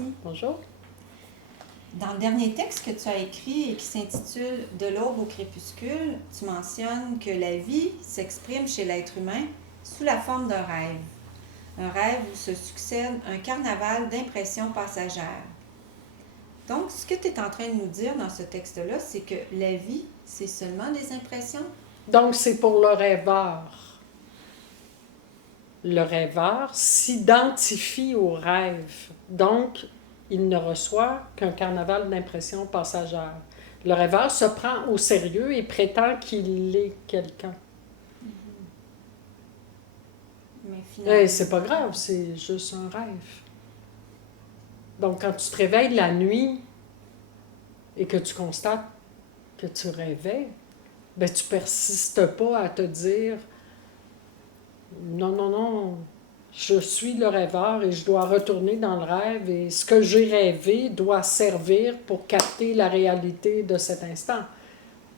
Merci. Bonjour. Dans le dernier texte que tu as écrit et qui s'intitule « De l'aube au crépuscule », tu mentionnes que la vie s'exprime chez l'être humain sous la forme d'un rêve. Un rêve où se succède un carnaval d'impressions passagères. Donc, ce que tu es en train de nous dire dans ce texte-là, c'est que la vie, c'est seulement des impressions? Donc, c'est pour le rêveur. Le rêveur s'identifie au rêve. Donc, il ne reçoit qu'un carnaval d'impressions passagères. Le rêveur se prend au sérieux et prétend qu'il est quelqu'un. Mais finalement... C'est pas grave, c'est juste un rêve. Donc, quand tu te réveilles la nuit et que tu constates que tu rêvais, ben, tu persistes pas à te dire « Non, je suis le rêveur et je dois retourner dans le rêve et ce que j'ai rêvé doit servir pour capter la réalité de cet instant. »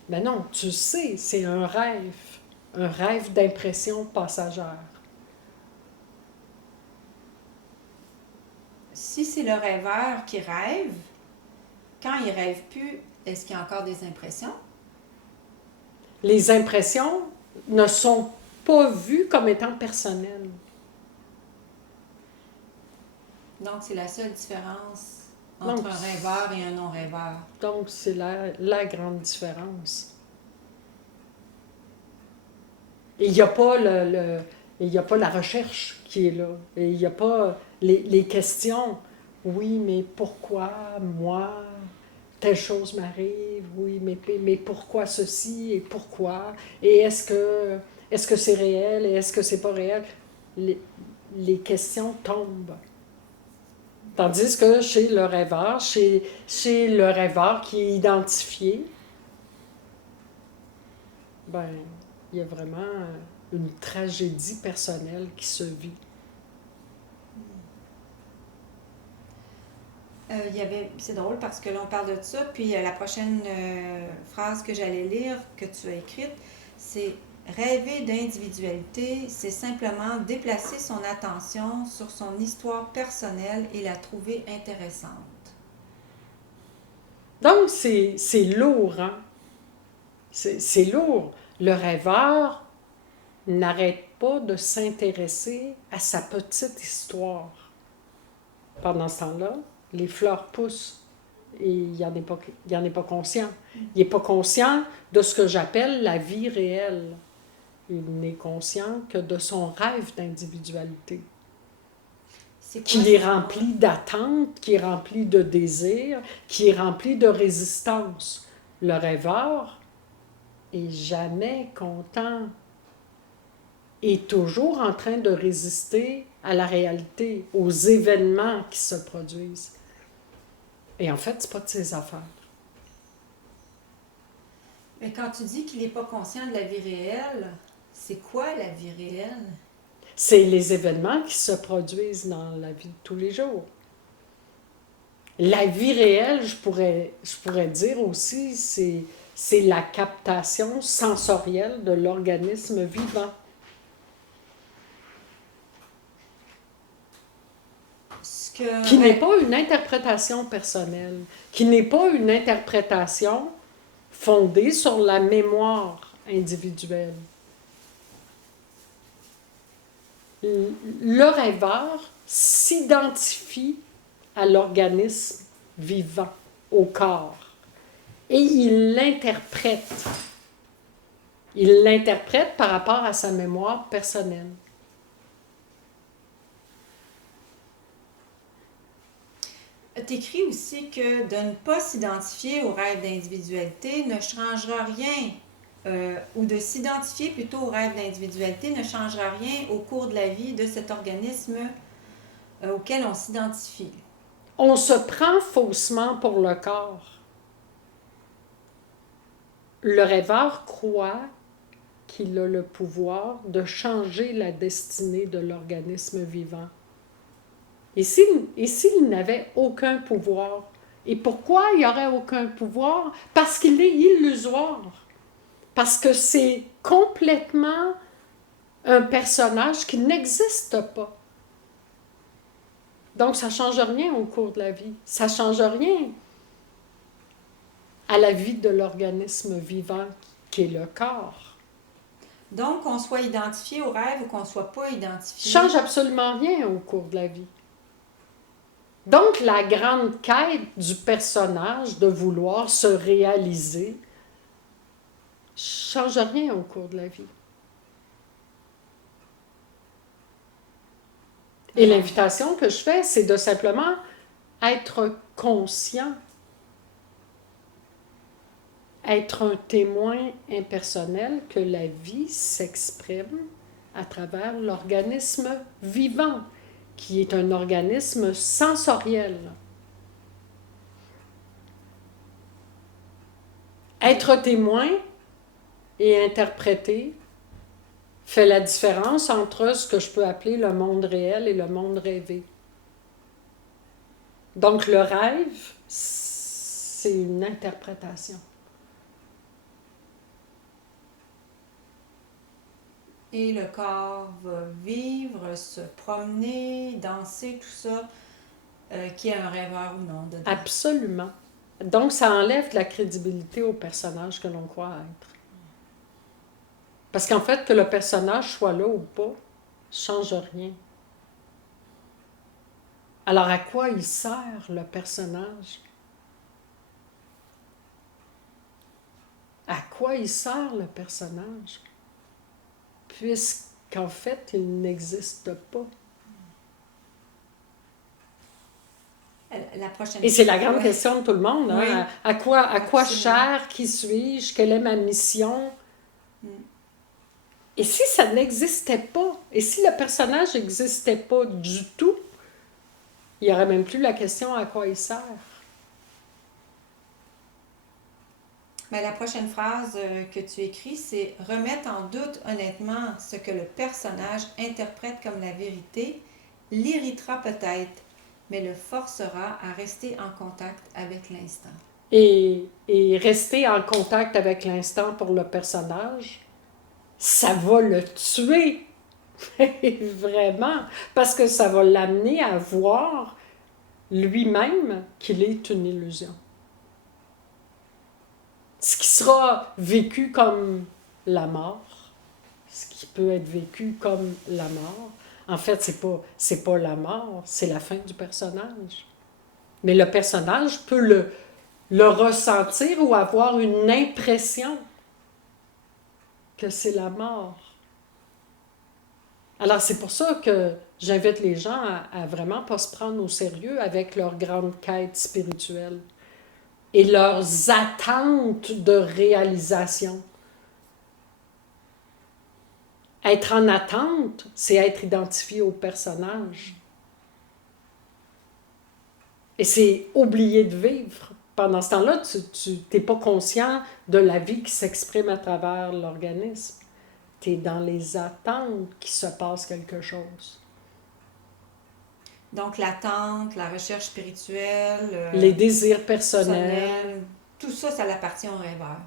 Mais non, tu sais, c'est un rêve d'impression passagère. Si c'est le rêveur qui rêve, quand il rêve plus, est-ce qu'il y a encore des impressions? Les impressions ne sont pas vues comme étant personnelles. Donc, c'est la seule différence entre un rêveur et un non-rêveur. Donc, c'est la grande différence. Et il n'y a pas il n'y a pas la recherche qui est là. Et il n'y a pas les questions. Oui, mais pourquoi moi? Telle chose m'arrive. Oui, mais pourquoi ceci et pourquoi? Et est-ce que c'est réel et est-ce que c'est pas réel? Les questions tombent. Tandis que chez le rêveur, chez le rêveur qui est identifié, ben, il y a vraiment une tragédie personnelle qui se vit. C'est drôle parce que là, on parle de ça, puis la prochaine phrase que j'allais lire, que tu as écrite, c'est « Rêver d'individualité, c'est simplement déplacer son attention sur son histoire personnelle et la trouver intéressante. » Donc, c'est lourd, hein? C'est lourd. Le rêveur n'arrête pas de s'intéresser à sa petite histoire. Pendant ce temps-là, les fleurs poussent et il n'en est pas conscient. Il n'est pas conscient de ce que j'appelle la vie réelle. Il n'est conscient que de son rêve d'individualité, qui est rempli d'attentes, qui est rempli de désirs, qui est rempli de résistance. Le rêveur est jamais content, est toujours en train de résister à la réalité, aux événements qui se produisent. Et en fait, c'est pas de ses affaires. Mais quand tu dis qu'il n'est pas conscient de la vie réelle, c'est quoi la vie réelle? C'est les événements qui se produisent dans la vie de tous les jours. La vie réelle, je pourrais dire aussi, c'est la captation sensorielle de l'organisme vivant. Qui n'est pas une interprétation personnelle, qui n'est pas une interprétation fondée sur la mémoire individuelle. Le rêveur s'identifie à l'organisme vivant, au corps, et il l'interprète. Il l'interprète par rapport à sa mémoire personnelle. Tu écris aussi que de ne pas s'identifier au rêve d'individualité ne changera rien, ou de s'identifier plutôt au rêve d'individualité ne changera rien au cours de la vie de cet organisme auquel on s'identifie. On se prend faussement pour le corps. Le rêveur croit qu'il a le pouvoir de changer la destinée de l'organisme vivant. Et s'il n'avait aucun pouvoir? Et pourquoi il n'y aurait aucun pouvoir? Parce qu'il est illusoire. Parce que c'est complètement un personnage qui n'existe pas. Donc, ça ne change rien au cours de la vie. Ça ne change rien à la vie de l'organisme vivant qui est le corps. Donc, qu'on soit identifié au rêve ou qu'on ne soit pas Ça identifié. ne change absolument rien au cours de la vie. Donc, la grande quête du personnage de vouloir se réaliser ne change rien au cours de la vie. Et l'invitation que je fais, c'est de simplement être conscient, être un témoin impersonnel que la vie s'exprime à travers l'organisme vivant, qui est un organisme sensoriel. Être témoin et interpréter fait la différence entre ce que je peux appeler le monde réel et le monde rêvé. Donc le rêve, c'est une interprétation. Et le corps va vivre, se promener, danser, tout ça, qui est un rêveur ou non dedans. Absolument. Donc ça enlève de la crédibilité au personnage que l'on croit être. Parce qu'en fait, que le personnage soit là ou pas, ne change rien. Alors à quoi il sert le personnage? À quoi il sert le personnage? Puisqu'en fait, il n'existe pas. La prochaine Et c'est la grande ouais. question de tout le monde. Hein? Oui. À quoi Absolument. sert? Qui suis-je? Quelle est ma mission? Mm. Et si ça n'existait pas? Et si le personnage n'existait pas du tout? Il n'y aurait même plus la question à quoi il sert. Mais la prochaine phrase que tu écris, c'est « Remettre en doute honnêtement ce que le personnage interprète comme la vérité l'irritera peut-être, mais le forcera à rester en contact avec l'instant. » Et rester en contact avec l'instant pour le personnage, ça va le tuer. Vraiment. Parce que ça va l'amener à voir lui-même qu'il est une illusion. Ce qui sera vécu comme la mort, ce qui peut être vécu comme la mort, en fait, c'est pas la mort, c'est la fin du personnage. Mais le personnage peut le ressentir ou avoir une impression que c'est la mort. Alors, c'est pour ça que j'invite les gens à vraiment pas se prendre au sérieux avec leur grande quête spirituelle et leurs attentes de réalisation. Être en attente, c'est être identifié au personnage. Et c'est oublier de vivre. Pendant ce temps-là, tu n'es pas conscient de la vie qui s'exprime à travers l'organisme. Tu es dans les attentes qu'il se passe quelque chose. Donc, l'attente, la recherche spirituelle, Les désirs personnels. tout ça, ça l'appartient au rêveur.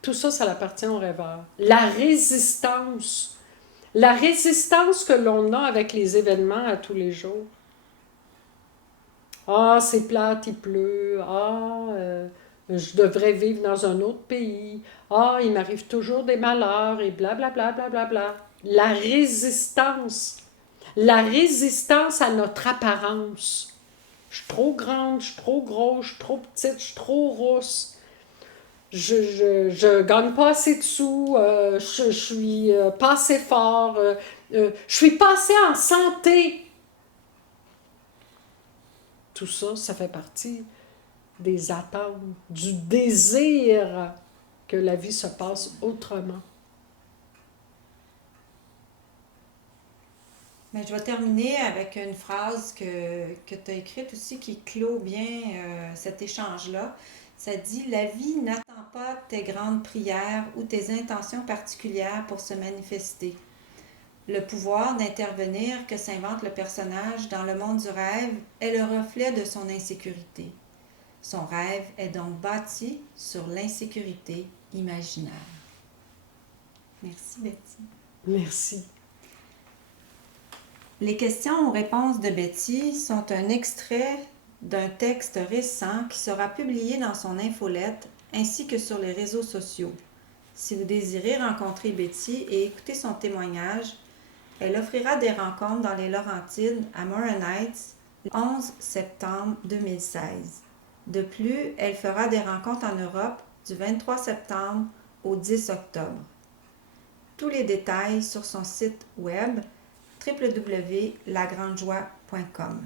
Tout ça, ça appartient au rêveur. La résistance que l'on a avec les événements à tous les jours. Ah, c'est plate, il pleut. Ah, je devrais vivre dans un autre pays. Ah, il m'arrive toujours des malheurs et blablabla, blablabla. La résistance à notre apparence. Je suis trop grande, je suis trop grosse, je suis trop petite, je suis trop rousse. Je gagne pas assez de sous, je suis pas assez fort, je suis pas assez en santé. Tout ça, ça fait partie des attentes, du désir que la vie se passe autrement. Mais je vais terminer avec une phrase que tu as écrite aussi qui clôt bien cet échange-là. Ça dit « La vie n'attend pas tes grandes prières ou tes intentions particulières pour se manifester. Le pouvoir d'intervenir que s'invente le personnage dans le monde du rêve est le reflet de son insécurité. Son rêve est donc bâti sur l'insécurité imaginaire. » Merci Betty. Merci. Les questions aux réponses de Betty sont un extrait d'un texte récent qui sera publié dans son infolette ainsi que sur les réseaux sociaux. Si vous désirez rencontrer Betty et écouter son témoignage, elle offrira des rencontres dans les Laurentides à Morin Heights le 11 septembre 2016. De plus, elle fera des rencontres en Europe du 23 septembre au 10 octobre. Tous les détails sur son site web www.lagrandejoie.com.